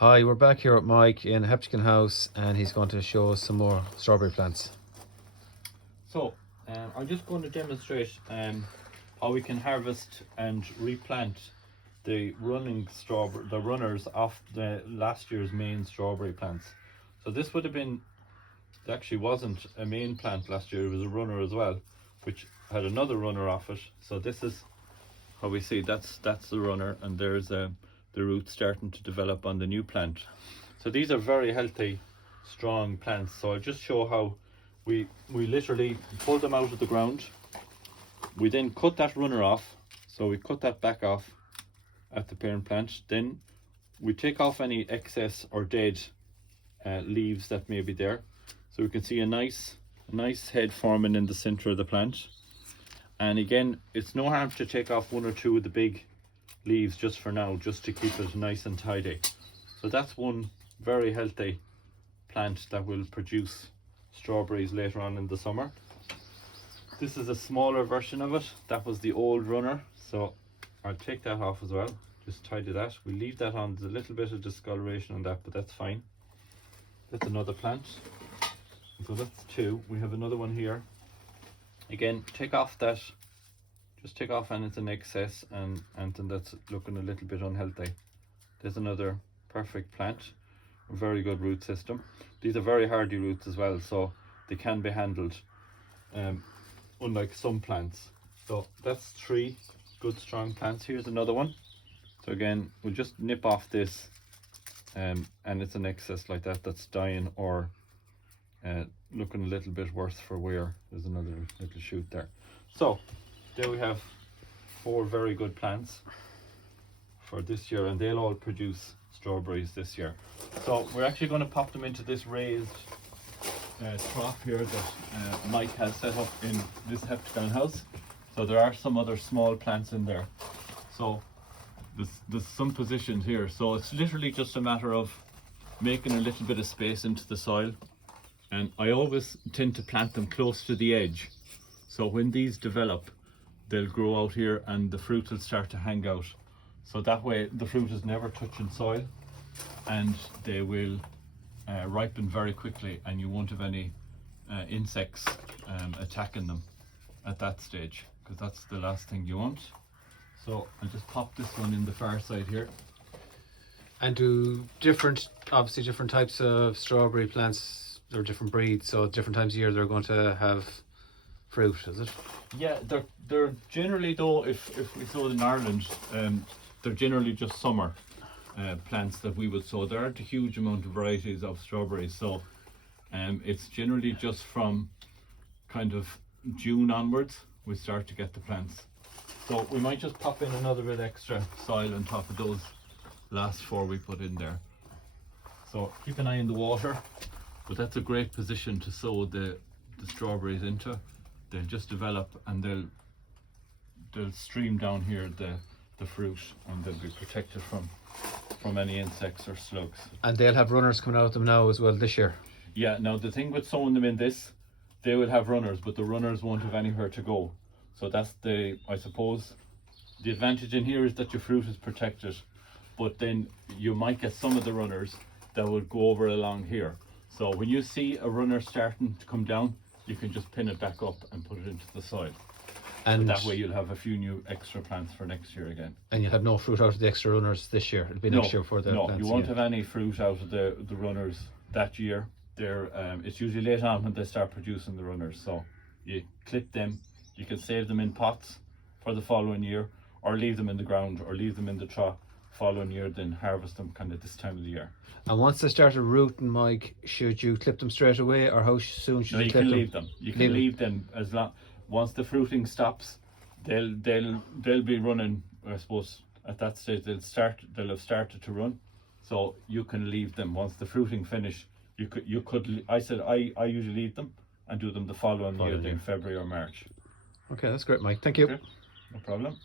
Hi, we're back here with Mike in Hepticon House, and he's going to show us some more strawberry plants. So, I'm just going to demonstrate how we can harvest and replant the the runners off the last year's main strawberry plants. So this would have been, it actually wasn't a main plant last year, it was a runner as well, which had another runner off it. So this is how we see that's the runner, and there's the roots starting to develop on the new plant. So these are very healthy, strong plants. So I'll just show how we literally pull them out of the ground. We then cut that runner off, so we cut that back off at the parent plant. Then we take off any excess or dead leaves that may be there, so we can see a nice head forming in the center of the plant. And again, it's no harm to take off one or two of the big leaves just for now, just to keep it nice and tidy. So that's one very healthy plant that will produce strawberries later on in the summer. This is a smaller version of it. That was the old runner, so I'll take that off as well. Just tidy that. We leave that on. There's a little bit of discoloration on that, but that's fine. That's another plant. So that's two. We have another one here. Again, take off that. Just take off anything excess and anything that's looking a little bit unhealthy. There's another perfect plant. A very good root system. These are very hardy roots as well, so they can be handled, unlike some plants. So that's three good strong plants. Here's another one. So again, we'll just nip off this, and it's an excess like that that's dying or looking a little bit worse for wear. There's another little shoot there. So there we have four very good plants for this year, and they'll all produce strawberries this year. So we're actually going to pop them into this raised trough here that Mike has set up in this Hepticon house. So there are some other small plants in there. So there's some positions here. So it's literally just a matter of making a little bit of space into the soil. And I always tend to plant them close to the edge. So when these develop, they'll grow out here and the fruit will start to hang out. So that way the fruit is never touching soil, and they will ripen very quickly, and you won't have any insects attacking them at that stage, because that's the last thing you want. So I'll just pop this one in the far side here. And do obviously different types of strawberry plants, or different breeds, so at different times of year they're going to have fruit, is it? Yeah, they're generally, though, if we sow in Ireland, they're generally just summer plants that we would sow. There aren't a huge amount of varieties of strawberries, so it's generally just from kind of June onwards we start to get the plants. So we might just pop in another bit extra soil on top of those last four we put in there. So keep an eye on the water, but that's a great position to sow the strawberries into. They'll just develop, and they'll stream down here the fruit, and they'll be protected from any insects or slugs. And they'll have runners coming out of them now as well this year. Yeah, now the thing with sowing them in this, they will have runners, but the runners won't have anywhere to go. So that's I suppose, the advantage in here is that your fruit is protected, but then you might get some of the runners that will go over along here. So when you see a runner starting to come down, you can just pin it back up and put it into the soil. And so that way you'll have a few new extra plants for next year again. And you'll have no fruit out of the extra runners this year. It'll be next year for the plants. No, you won't have any fruit out of the runners that year. It's usually late on when they start producing the runners. So you clip them, you can save them in pots for the following year, or leave them in the ground, or leave them in the trough following year, then harvest them kind of this time of the year. And once they started rooting, Mike, should you clip them straight away, or how soon should you clip them? Leave them. You can leave them as long. Once the fruiting stops, they'll be running. I suppose at that stage they'll have started to run. So you can leave them once the fruiting finish. You could. I usually leave them and do them the following year, in February or March. Okay, that's great, Mike. Thank you. Okay, no problem.